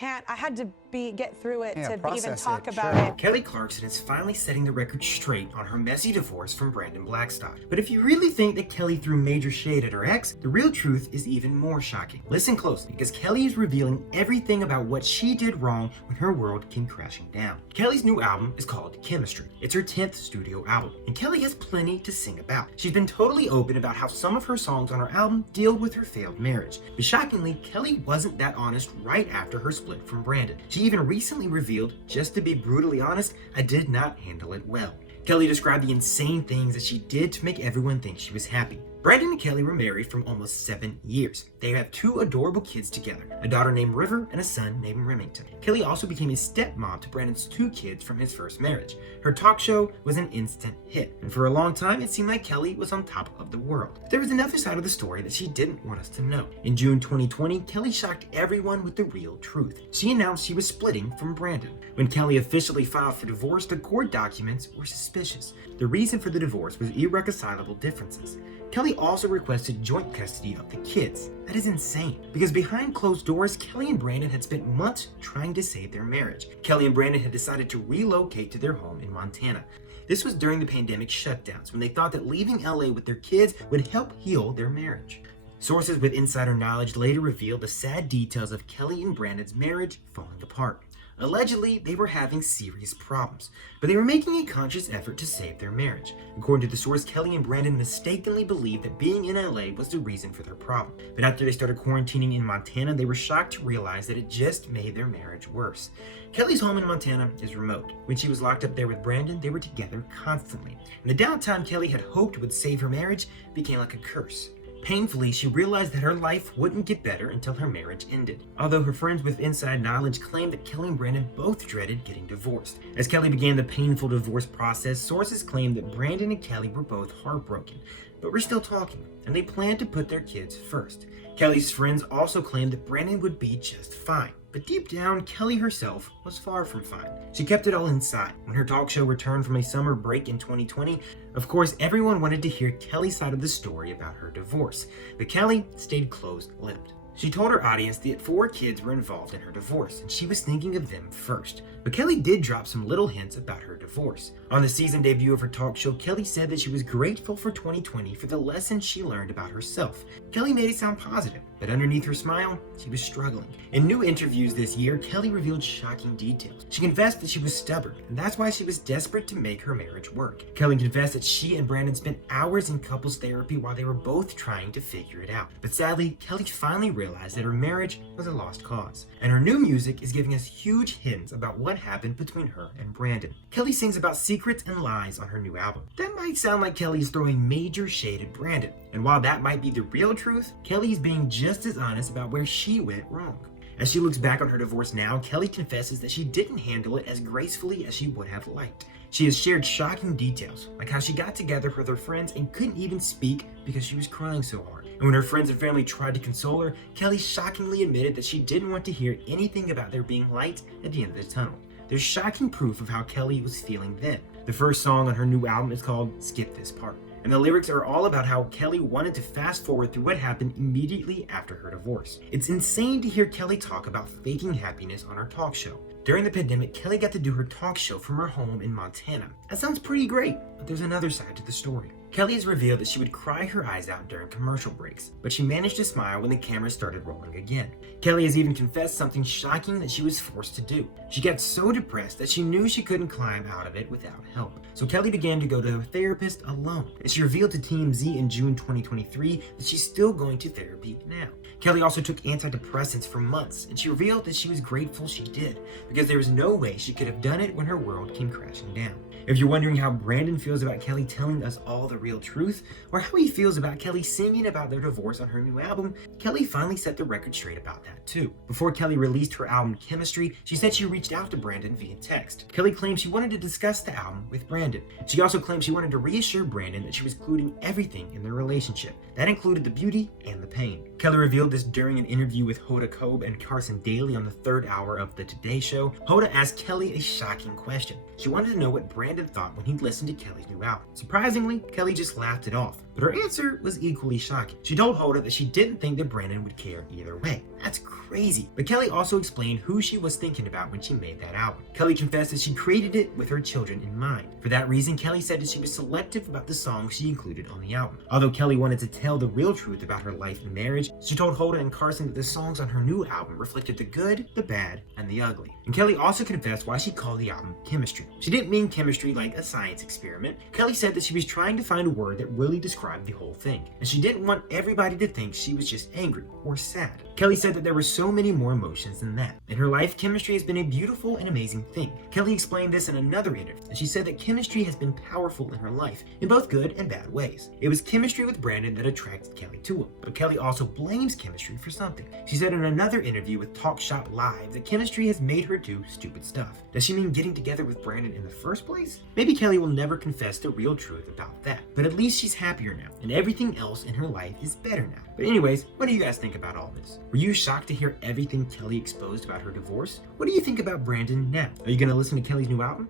I had to get through it to even process talk it, about sure. it. Kelly Clarkson is finally setting the record straight on her messy divorce from Brandon Blackstock. But if you really think that Kelly threw major shade at her ex, the real truth is even more shocking. Listen closely, because Kelly is revealing everything about what she did wrong when her world came crashing down. Kelly's new album is called Chemistry. It's her 10th studio album, and Kelly has plenty to sing about. She's been totally open about how some of her songs on her album deal with her failed marriage. But shockingly, Kelly wasn't that honest right after her split from Brandon. She even recently revealed, just to be brutally honest, I did not handle it well. Kelly described the insane things that she did to make everyone think she was happy. Brandon and Kelly were married for almost 7 years. They have 2 adorable kids together, a daughter named River and a son named Remington. Kelly also became a stepmom to Brandon's 2 kids from his first marriage. Her talk show was an instant hit, and for a long time it seemed like Kelly was on top of the world. But there was another side of the story that she didn't want us to know. In June 2020, Kelly shocked everyone with the real truth. She announced she was splitting from Brandon. When Kelly officially filed for divorce, the court documents were suspicious. The reason for the divorce was irreconcilable differences. Kelly also requested joint custody of the kids. That is insane, because behind closed doors, Kelly and Brandon had spent months trying to save their marriage. Kelly and Brandon had decided to relocate to their home in Montana. This was during the pandemic shutdowns, when they thought that leaving LA with their kids would help heal their marriage. Sources with insider knowledge later revealed the sad details of Kelly and Brandon's marriage falling apart. Allegedly, they were having serious problems, but they were making a conscious effort to save their marriage. According to the source, Kelly and Brandon mistakenly believed that being in LA was the reason for their problem. But after they started quarantining in Montana, they were shocked to realize that it just made their marriage worse. Kelly's home in Montana is remote. When she was locked up there with Brandon, they were together constantly. And the downtime Kelly had hoped would save her marriage became like a curse. Painfully, she realized that her life wouldn't get better until her marriage ended. Although her friends with inside knowledge claimed that Kelly and Brandon both dreaded getting divorced. As Kelly began the painful divorce process, sources claimed that Brandon and Kelly were both heartbroken, but were still talking, and they planned to put their kids first. Kelly's friends also claimed that Brandon would be just fine. But deep down, Kelly herself was far from fine. She kept it all inside. When her talk show returned from a summer break in 2020, of course, everyone wanted to hear Kelly's side of the story about her divorce. But Kelly stayed closed-lipped. She told her audience that 4 kids were involved in her divorce, and she was thinking of them first. But Kelly did drop some little hints about her divorce. On the season debut of her talk show, Kelly said that she was grateful for 2020 for the lessons she learned about herself. Kelly made it sound positive, but underneath her smile, she was struggling. In new interviews this year, Kelly revealed shocking details. She confessed that she was stubborn, and that's why she was desperate to make her marriage work. Kelly confessed that she and Brandon spent hours in couples therapy while they were both trying to figure it out. But sadly, Kelly finally realized that her marriage was a lost cause. And her new music is giving us huge hints about what happened between her and Brandon. Kelly sings about secrets and lies on her new album. That might sound like Kelly is throwing major shade at Brandon. And while that might be the real truth, Kelly is being just as honest about where she went wrong. As she looks back on her divorce now, Kelly confesses that she didn't handle it as gracefully as she would have liked. She has shared shocking details, like how she got together with her friends and couldn't even speak because she was crying so hard. And when her friends and family tried to console her, Kelly shockingly admitted that she didn't want to hear anything about there being light at the end of the tunnel. There's shocking proof of how Kelly was feeling then. The first song on her new album is called Skip This Part. And the lyrics are all about how Kelly wanted to fast forward through what happened immediately after her divorce. It's insane to hear Kelly talk about faking happiness on her talk show. During the pandemic, Kelly got to do her talk show from her home in Montana. That sounds pretty great, but there's another side to the story. Kelly has revealed that she would cry her eyes out during commercial breaks, but she managed to smile when the camera started rolling again. Kelly has even confessed something shocking that she was forced to do. She got so depressed that she knew she couldn't climb out of it without help. So Kelly began to go to a therapist alone, and she revealed to TMZ in June 2023 that she's still going to therapy now. Kelly also took antidepressants for months, and she revealed that she was grateful she did, because there was no way she could have done it when her world came crashing down. If you're wondering how Brandon feels about Kelly telling us all the real truth, or how he feels about Kelly singing about their divorce on her new album, Kelly finally set the record straight about that too. Before Kelly released her album Chemistry, she said she reached out to Brandon via text. Kelly claimed she wanted to discuss the album with Brandon. She also claimed she wanted to reassure Brandon that she was including everything in their relationship. That included the beauty and the pain. Kelly revealed this during an interview with Hoda Kotb and Carson Daly on the 3rd hour of The Today Show. Hoda asked Kelly a shocking question. She wanted to know what Brandon thought when he listened to Kelly's new album. Surprisingly, Kelly just laughed it off, but her answer was equally shocking. She told Hoda that she didn't think that Brandon would care either way. That's crazy. But Kelly also explained who she was thinking about when she made that album. Kelly confessed that she created it with her children in mind. For that reason, Kelly said that she was selective about the songs she included on the album. Although Kelly wanted to tell the real truth about her life and marriage, she told Holden and Clarkson that the songs on her new album reflected the good, the bad, and the ugly. And Kelly also confessed why she called the album Chemistry. She didn't mean chemistry like a science experiment. Kelly said that she was trying to find a word that really described the whole thing, and she didn't want everybody to think she was just angry or sad. Kelly said that there were so many more emotions than that. In her life, chemistry has been a beautiful and amazing thing. Kelly explained this in another interview, and she said that chemistry has been powerful in her life, in both good and bad ways. It was chemistry with Brandon that attracted Kelly to him, but Kelly also blames chemistry for something. She said in another interview with Talk Shop Live that chemistry has made her do stupid stuff. Does she mean getting together with Brandon in the first place? Maybe Kelly will never confess the real truth about that, but at least she's happier now, and everything else in her life is better now. But anyways, what do you guys think about all this? Were you shocked to hear everything Kelly exposed about her divorce? What do you think about Brandon now? Are you going to listen to Kelly's new album?